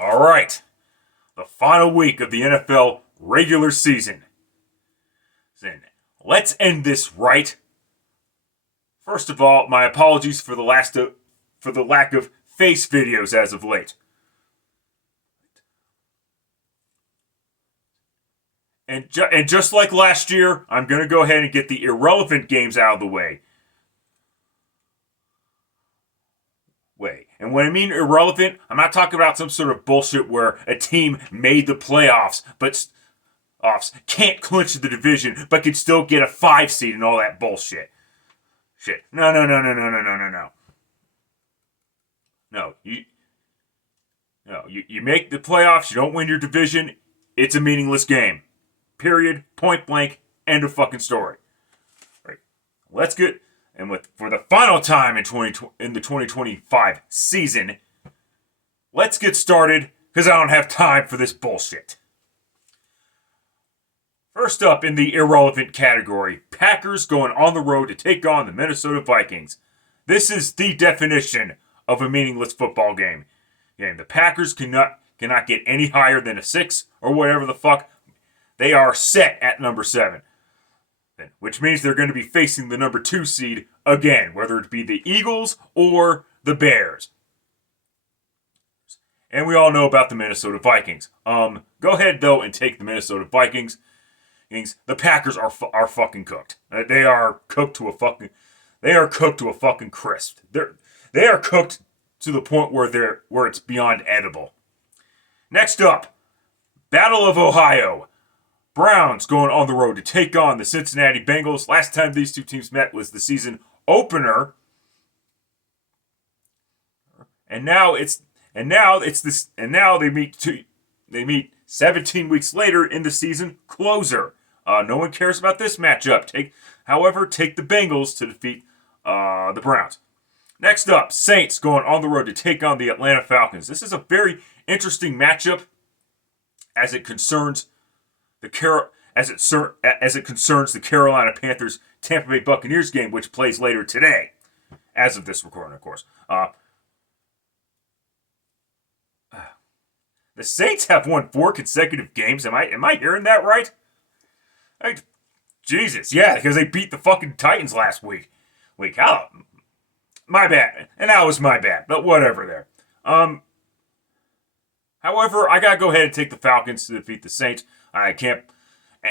All right, the final week of the NFL regular season. Let's end this right. First of all, my apologies for the lack of face videos as of late. And just like last year, I'm going to go ahead and get the irrelevant games out of the way. And when I mean irrelevant, I'm not talking about some sort of bullshit where a team made the playoffs but can't clinch the division but can still get a 5 seed and all that bullshit. No. You make the playoffs, you don't win your division, it's a meaningless game. Period. Point blank. End of fucking story. Right. Let's get for the final time in the 2025 season, let's get started because I don't have time for this bullshit. First up in the irrelevant category, Packers going on the road to take on the Minnesota Vikings. This is the definition of a meaningless football game. The Packers cannot get any higher than a 6 or whatever the fuck. They are set at number 7. Which means they're going to be facing the number 2 seed again, whether it be the Eagles or the Bears. And we all know about the Minnesota Vikings. Go ahead, though, and take the Minnesota Vikings. The Packers are fucking cooked. They are cooked to a fucking crisp. They are cooked to the point where it's beyond edible. Next up, Battle of Ohio. Browns going on the road to take on the Cincinnati Bengals. Last time these two teams met was the season opener. And now they meet 17 weeks later in the season closer. No one cares about this matchup. Take the Bengals to defeat the Browns. Next up, Saints going on the road to take on the Atlanta Falcons. This is a very interesting matchup as it concerns the Carolina Panthers Tampa Bay Buccaneers game, which plays later today, as of this recording, of course. The Saints have won 4 consecutive games. Am I hearing that right? Jesus, yeah, because they beat the fucking Titans last week. My bad, and that was my bad, but whatever there. However, I gotta go ahead and take the Falcons to defeat the Saints. I can't.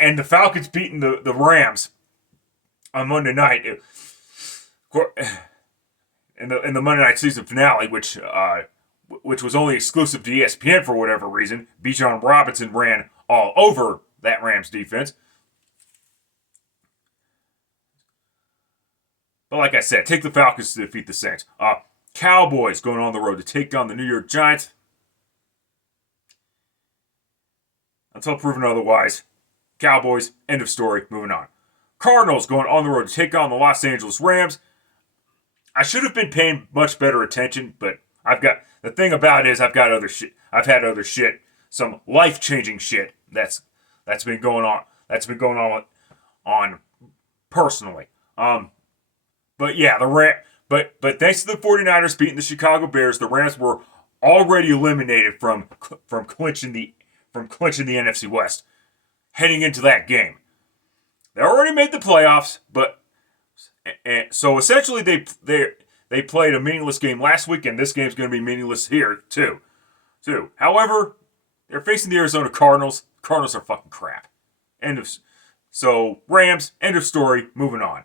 And the Falcons beating the Rams on Monday night. In the Monday night season finale, which was only exclusive to ESPN for whatever reason, Bijan Robinson ran all over that Rams defense. But like I said, take the Falcons to defeat the Saints. Cowboys going on the road to take on the New York Giants. Until proven otherwise, Cowboys, end of story, moving on. Cardinals going on the road to take on the Los Angeles Rams. I should have been paying much better attention, but the thing about it is I've had other shit, some life-changing shit that's been going on personally. But yeah, but thanks to the 49ers beating the Chicago Bears, the Rams were already eliminated from clinching the NFC West heading into that game. They already made the playoffs, but so essentially they played a meaningless game last week, and this game's going to be meaningless here too. However, they're facing the Arizona Cardinals. Cardinals are fucking crap. So Rams, end of story, moving on.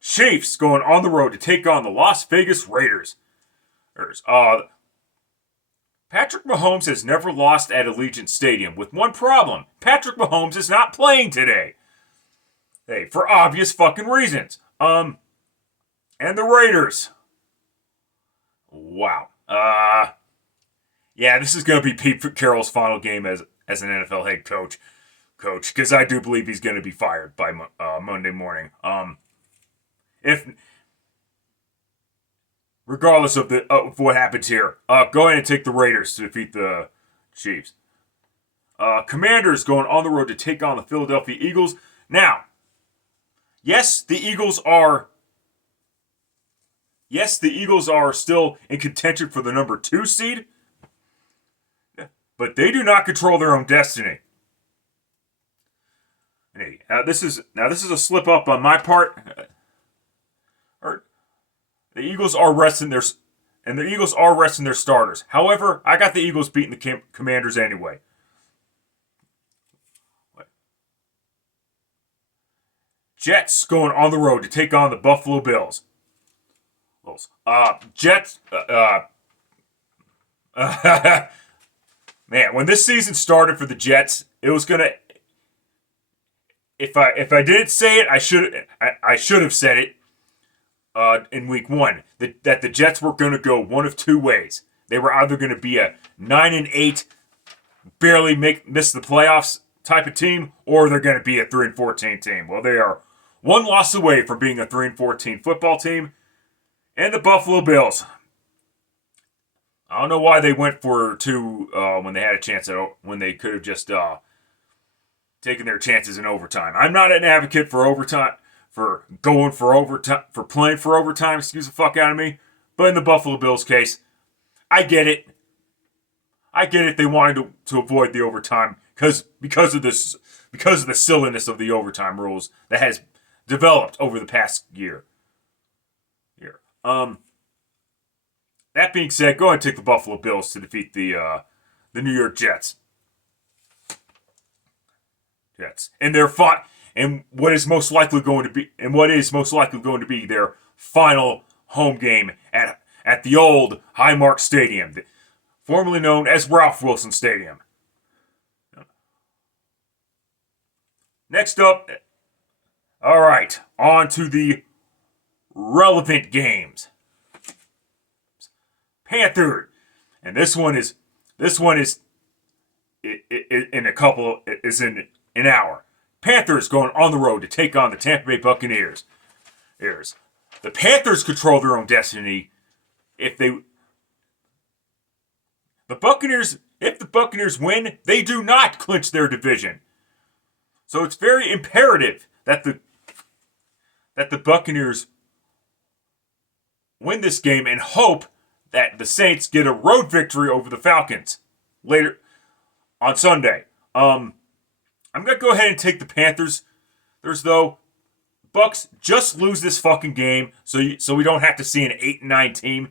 Chiefs going on the road to take on the Las Vegas Raiders. Patrick Mahomes has never lost at Allegiant Stadium, with one problem. Patrick Mahomes is not playing today. Hey, for obvious fucking reasons. And the Raiders. Wow. Yeah, this is going to be Pete Carroll's final game as an NFL head coach, because I do believe he's going to be fired by Monday morning. Regardless of what happens here, go ahead and take the Raiders to defeat the Chiefs. Commanders going on the road to take on the Philadelphia Eagles. Now, yes, the Eagles are still in contention for the number 2 seed. but they do not control their own destiny. Hey, this is a slip up on my part. The Eagles are resting their starters. However, I got the Eagles beating the Commanders anyway. Jets going on the road to take on the Buffalo Bills. Jets. Man, when this season started for the Jets, it was gonna. If I didn't say it, I should have said it. In week 1, that the Jets were going to go one of two ways. They were either going to be a 9-8, barely miss the playoffs type of team, or they're going to be a 3-14 team. Well, they are one loss away from being a 3-14 football team, and the Buffalo Bills. I don't know why they went for 2 when they had a chance when they could have just taken their chances in overtime. I'm not an advocate for overtime. For going for overtime, for playing for overtime, excuse the fuck out of me. But in the Buffalo Bills case, I get it. They wanted to avoid the overtime because of the silliness of the overtime rules that has developed over the past year. That being said, go ahead and take the Buffalo Bills to defeat the New York Jets. And they're fought. And what is most likely going to be their final home game at the old Highmark Stadium, formerly known as Ralph Wilson Stadium. Next up, all right, on to the relevant games. Panther, and this one is in an hour. Panthers going on the road to take on the Tampa Bay Buccaneers. The Panthers control their own destiny if the Buccaneers win, they do not clinch their division. So it's very imperative that the Buccaneers win this game and hope that the Saints get a road victory over the Falcons later on Sunday. I'm going to go ahead and take the Panthers. Bucks just lose this fucking game so we don't have to see an 8-9 team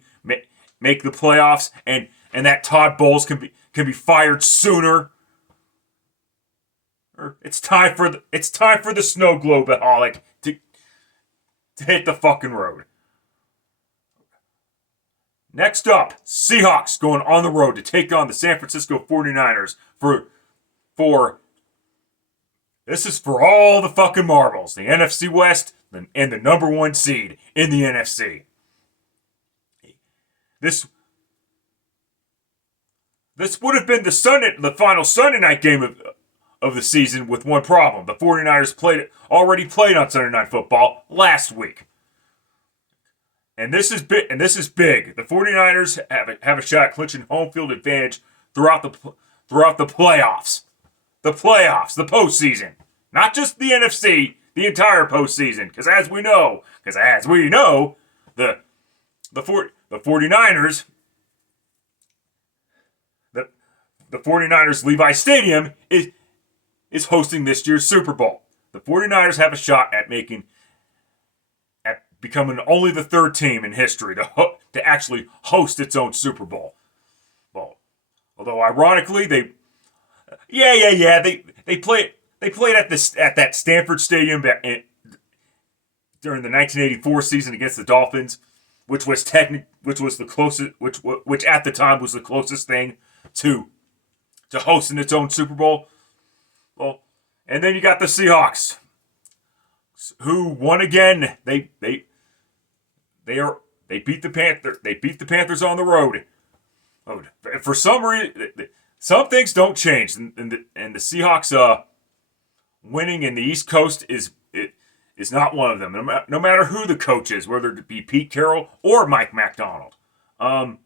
make the playoffs and that Todd Bowles can be fired sooner. It's time for the snow globaholic to hit the fucking road. Next up, Seahawks going on the road to take on the San Francisco 49ers for this is for all the fucking marbles. The NFC West and the number 1 seed in the NFC. This would have been the final Sunday night game of the season with one problem. The 49ers already played on Sunday Night Football last week. And this is big. The 49ers have a shot at clinching home field advantage throughout the playoffs. The postseason. Not just the NFC, the entire postseason. Because as we know, the 49ers, the 49ers Levi Stadium is hosting this year's Super Bowl. The 49ers have a shot at becoming only the 3rd team in history to actually host its own Super Bowl. Although ironically, they played at that Stanford Stadium during the 1984 season against the Dolphins, which at the time was the closest thing to hosting its own Super Bowl. Well, and then you got the Seahawks, who won again. They beat the Panthers on the road. For some reason, some things don't change, and the Seahawks winning in the East Coast is not one of them. No matter who the coach is, whether it be Pete Carroll or Mike McDonald. But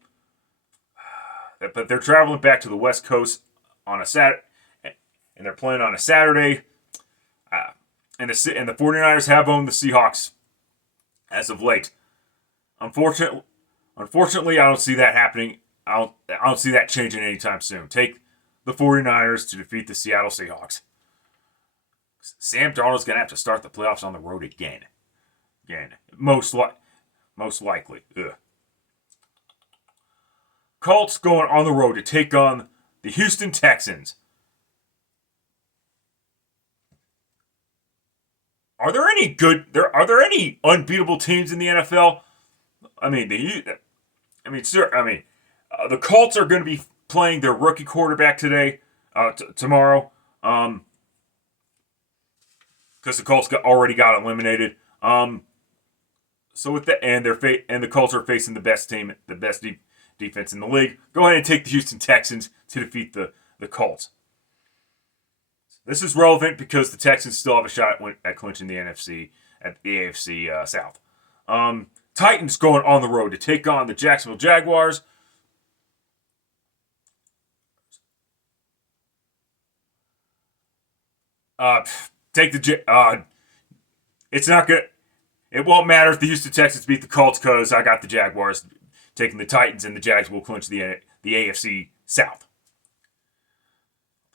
they're traveling back to the West Coast on a Saturday, and they're playing on a Saturday. And the 49ers have owned the Seahawks as of late. Unfortunately, I don't see that happening. I don't see that changing anytime soon. Take the 49ers to defeat the Seattle Seahawks. Sam Darnold's going to have to start the playoffs on the road again. Most likely. Ugh. Colts going on the road to take on the Houston Texans. Are there any unbeatable teams in the NFL? The Colts are going to be playing their rookie quarterback tomorrow, because the Colts already got eliminated. So with that, and the Colts are facing the best team, the best defense in the league. Go ahead and take the Houston Texans to defeat the Colts. This is relevant because the Texans still have a shot at clinching the AFC South. Titans going on the road to take on the Jacksonville Jaguars. It's not good. It won't matter if the Houston Texans beat the Colts because I got the Jaguars taking the Titans, and the Jags will clinch the AFC South.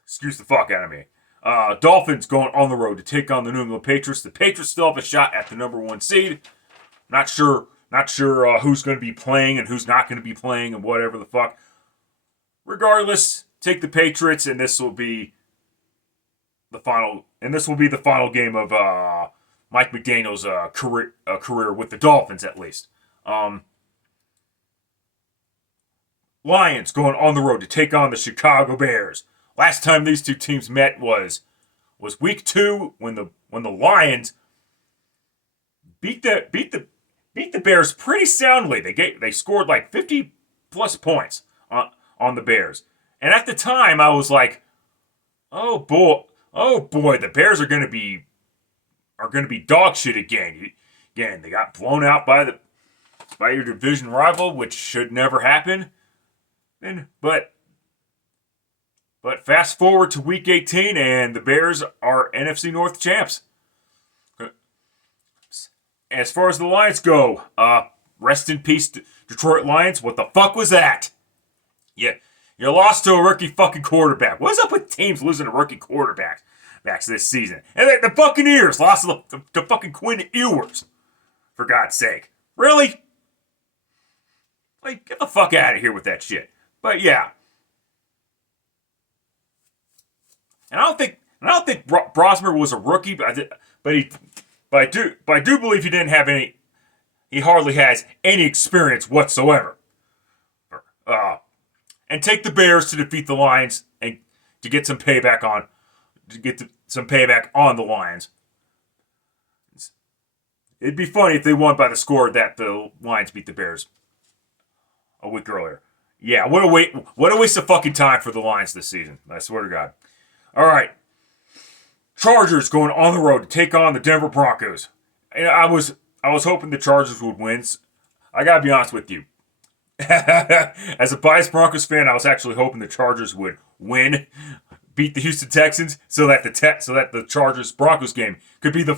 Excuse the fuck out of me. Dolphins going on the road to take on the New England Patriots. The Patriots still have a shot at the number 1 seed. Not sure who's going to be playing and who's not going to be playing and whatever the fuck. Regardless, take the Patriots, and this will be the final game of Mike McDaniel's career with the Dolphins, at least. Lions going on the road to take on the Chicago Bears. Last time these two teams met was week 2 when the Lions beat the Bears pretty soundly. They scored like 50 plus points on the Bears. And at the time I was like, oh boy, the Bears are going to be dog shit again. They got blown out by your division rival, which should never happen. But fast forward to week 18, and the Bears are NFC North champs. As far as the Lions go, rest in peace, Detroit Lions. What the fuck was that? You lost to a rookie fucking quarterback. What's up with teams losing to rookie quarterbacks this season? And the Buccaneers lost to fucking Quinn Ewers. For God's sake. Really? Like, get the fuck out of here with that shit. But yeah. And I don't think Brosmer was a rookie, but I do believe he hardly has any experience whatsoever. And take the Bears to defeat the Lions and to get some payback on the Lions. It'd be funny if they won by the score that the Lions beat the Bears a week earlier. Yeah, what a waste of fucking time for the Lions this season. I swear to God. All right. Chargers going on the road to take on the Denver Broncos. And I was hoping the Chargers would win. I gotta be honest with you. As a biased Broncos fan, I was actually hoping the Chargers would win, beat the Houston Texans, so that the Chargers Broncos game could be the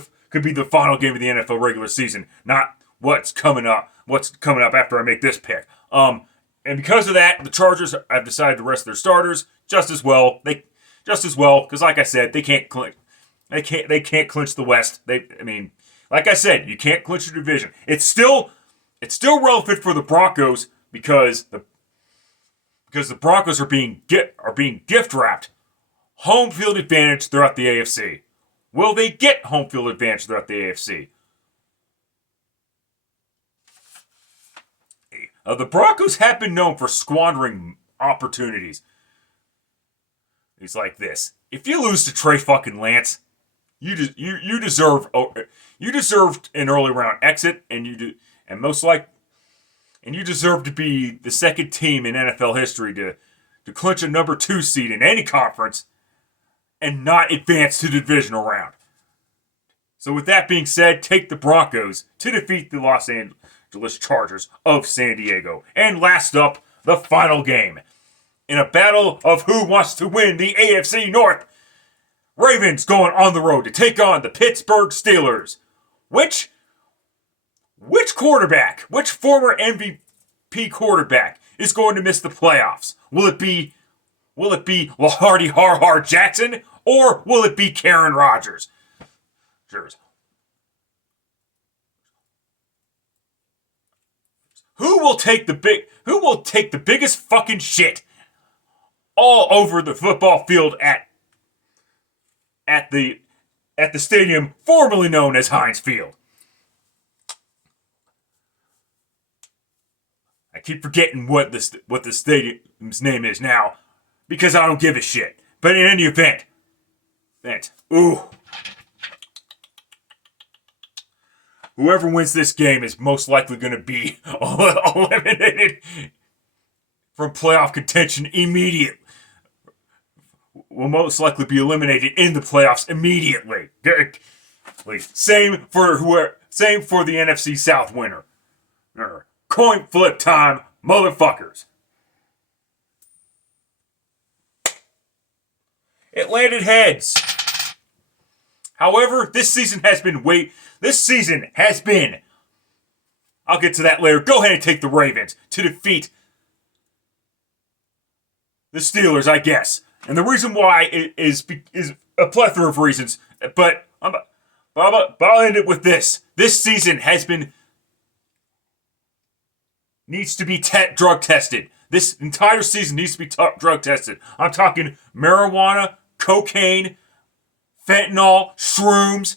final game of the NFL regular season, not what's coming up after I make this pick. And because of that, the Chargers have decided to rest their starters just as well, because like I said, they can't clinch the West. Like I said, you can't clinch the division. It's still relevant for the Broncos because the Broncos are being gift wrapped home field advantage throughout the AFC. Will they get home field advantage throughout the AFC? The Broncos have been known for squandering opportunities. It's like this: if you lose to Trey fucking Lance, you deserved an early round exit, and you deserve to be the second team in NFL history to clinch a number 2 seed in any conference and not advance to the divisional round. So with that being said, take the Broncos to defeat the Los Angeles Chargers of San Diego. And last up, the final game. In a battle of who wants to win the AFC North, Ravens going on the road to take on the Pittsburgh Steelers. Which quarterback, which former MVP quarterback is going to miss the playoffs? Will it be Will it be Lahardy Har Har Jackson or will it be Karen Rogers? Who will take the biggest fucking shit all over the football field at the stadium formerly known as Heinz Field? I keep forgetting what the stadium's name is now because I don't give a shit. But in any event, ooh. Whoever wins this game is most likely going to be eliminated from playoff contention immediately. Will most likely be eliminated in the playoffs immediately. Same for the NFC South winner. Coin flip time, motherfuckers. It landed heads. However, this season has been, I'll get to that later. Go ahead and take the Ravens to defeat the Steelers, I guess. And the reason why is a plethora of reasons, but I'll end it with this. This season needs to be drug tested. This entire season needs to be drug tested. I'm talking marijuana, cocaine, fentanyl, shrooms,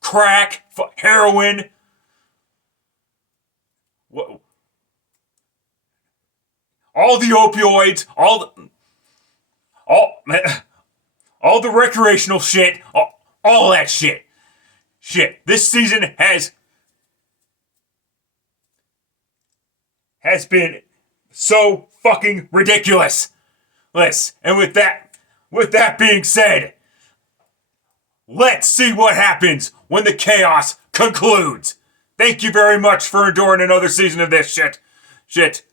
crack, heroin. All the opioids, all the recreational shit, all that shit. This season has been so fucking ridiculous. And with that being said, let's see what happens when the chaos concludes. Thank you very much for enduring another season of this shit.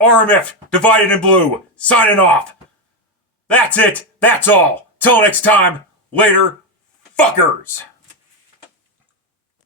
RMF, Divided in Blue, signing off. That's it. That's all. Till next time, later, fuckers.